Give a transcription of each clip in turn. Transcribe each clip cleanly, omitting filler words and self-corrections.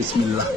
বিসমিল্লাহ।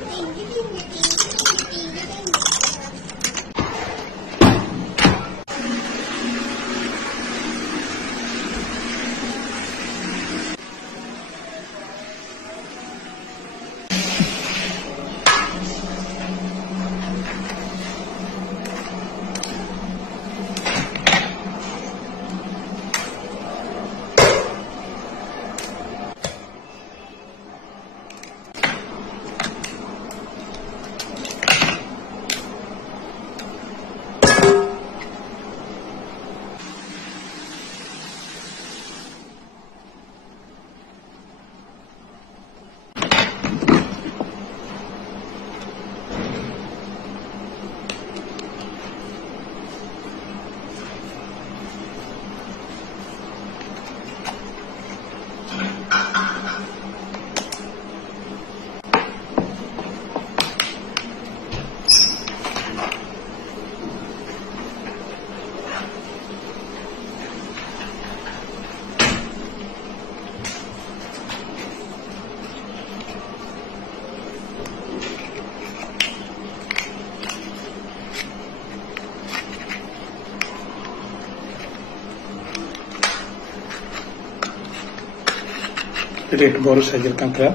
এটা একটু বড় সাইজের কাঁকড়া।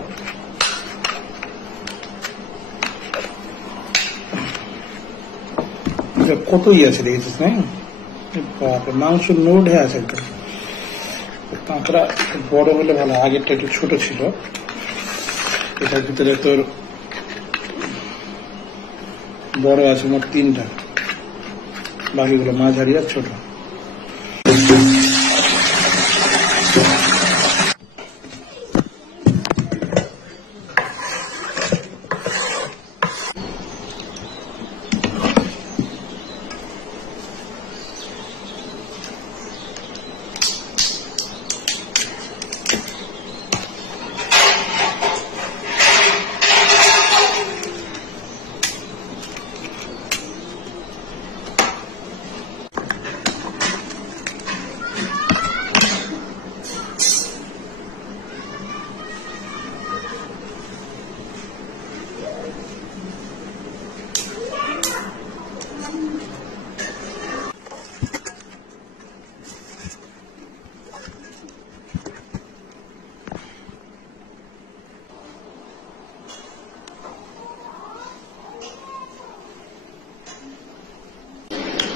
কতই আছে দেখেছিস না? মাংস লোড হয়ে আছে একদম। কাঁকড়া বড় হলে ভালো, আগেরটা একটু ছোট ছিল। এটার ভিতরে তোর বড় আছে মোট 3টা, বাকিগুলো মাঝারি আর ছোট।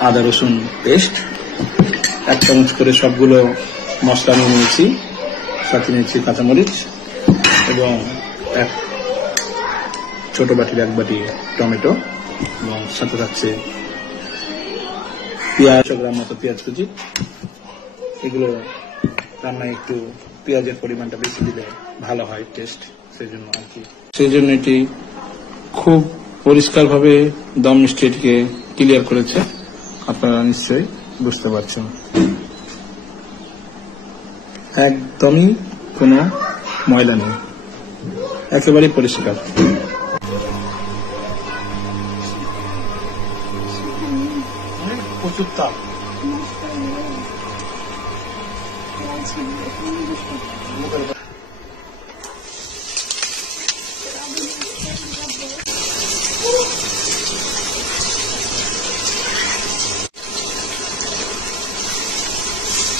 আদা রসুন পেস্ট 1 চামচ করে সবগুলো মশলা নিয়ে নিয়েছি, সাথে নিয়েছি কাঁচামরিচ এবং ছোট বাটির 1 বাটি টমেটো এবং সাথে থাকছে পেঁয়াজ, 100 গ্রাম মতো পেঁয়াজ কুচি। এগুলো রান্নায় একটু পেঁয়াজের পরিমাণটা বেশি দিলে ভালো হয় টেস্ট, সেই জন্য আর কি। সেই জন্য এটি খুব পরিষ্কার ভাবে দম মিষ্টি এটিকে ক্লিয়ার করেছে, আপনারা নিশ্চয়ই বুঝতে পারছেন। একদমই কোনো ময়লা নেই, একেবারেই পরিষ্কার। প্রচুর তাপ।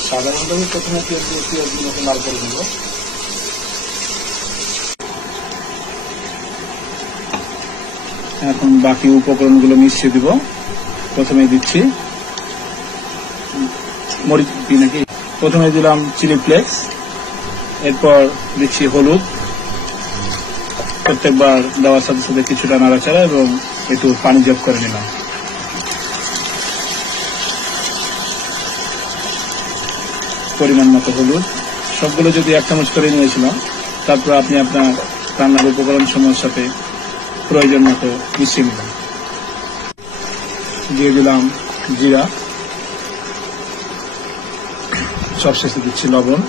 সাধারণত প্রথমে পেঁয়াজগুলো লাল করে দিব। এখন বাকি উপকরণগুলো মিশিয়ে দিব। প্রথমে দিচ্ছি মরিচ নাকি, প্রথমে দিলাম চিলি ফ্লেক্স, এরপর দিচ্ছি হলুদ। প্রত্যেকবার দেওয়ার সাথে সাথে কিছুটা নাড়াচাড়া এবং একটু পানি যোগ করে নিলাম। পরিমাণ মতো হলুদ, সবগুলো যদি 1 চামচ করে নিয়েছিলাম। তারপর আপনি আপনার রান্নার উপকরণ সমূহের সাথে প্রয়োজন মতো মিশিয়ে নিলাম। দিয়ে দিলাম জিরা, সবশেষে দিচ্ছি লবণ।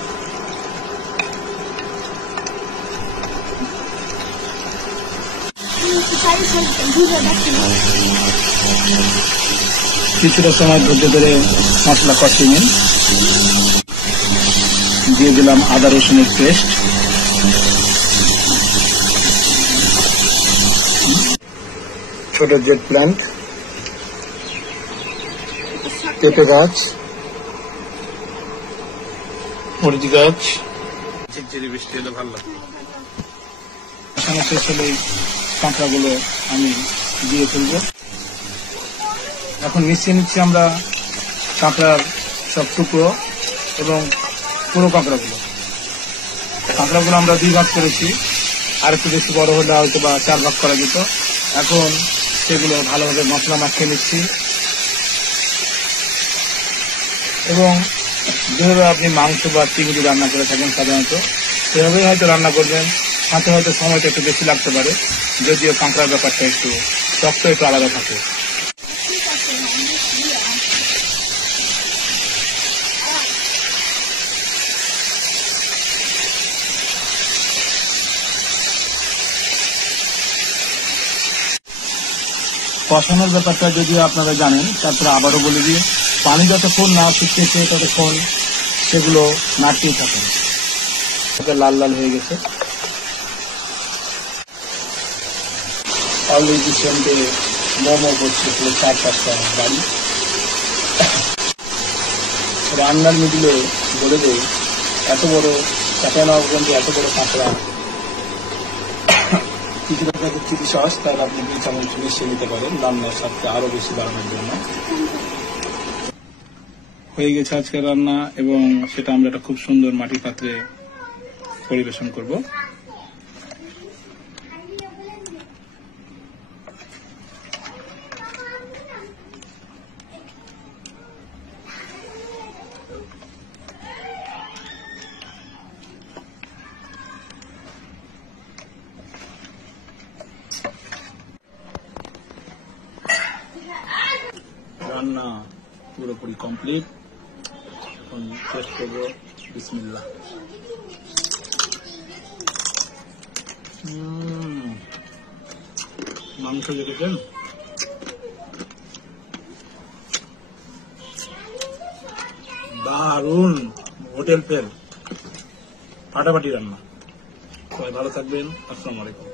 কিছুটা সময় ধৈর্য ধরে মশলা কষিয়ে নিন। দিয়ে দিলাম আদা রসুনের পেস্ট, ছোট জেট প্ল্যান্ট, পেঁপে গাছ, মরিচ গাছ। ঝিরঝিরি বৃষ্টি হলে ভালো লাগবে। শেষ হলে কাঁকড়াগুলো আমি দিয়ে ফেলবো। এখন মিশিয়ে নিচ্ছি আমরা কাঁকড়ার সব টুকরো এবং পুরো কাঁকড়াগুলো আমরা 2 ভাগ করেছি। আর একটু বেশি বড় হলে হয়তো বা 4 ভাগ করা যেত। এখন সেগুলো ভালোভাবে মশলা মাখিয়ে নিচ্ছি এবং যেভাবে আপনি মাংস বা চিংড়ি রান্না করে থাকেন সাধারণত সেভাবেই হয়তো রান্না করবেন। সাথে হয়তো সময়টা একটু বেশি লাগতে পারে, যদিও কাঁকড়ার ব্যাপারটা একটু শক্ত, একটু আলাদা থাকে। কষানোর ব্যাপারটা যদিও আপনারা জানেন, তারপরে আবারও বলে দিই, পানি যতক্ষণ না শুকিয়েছে ততক্ষণ সেগুলো নাড়তেই থাকেন। লাল লাল হয়ে গেছে অলরেডি, সেন্টে মোমো করছে 4-5টা বাড়ি। রান্নার মিডিলে বলে দেয়, এত বড় চাঁপাইনবাবগঞ্জে এত বড় কাঁকড়া কিছু চিলি সস, তাহলে আপনি 2 চামচ মিশিয়ে নিতে পারেন রান্নার স্বাদকে আরো বেশি বাড়ানোর জন্য। হয়ে গেছে আজকে রান্না, এবং সেটা আমরা একটা খুব সুন্দর মাটির পাত্রে পরিবেশন করব। রান্না পুরোপুরি কমপ্লিট। এখন টেস্ট করবো। বিসমিল্লাহ। মাংস দেখেছেন, দারুন, হোটেল ফেল, ফাটাফাটি রান্না। সবাই ভালো থাকবেন। আসসালামু আলাইকুম।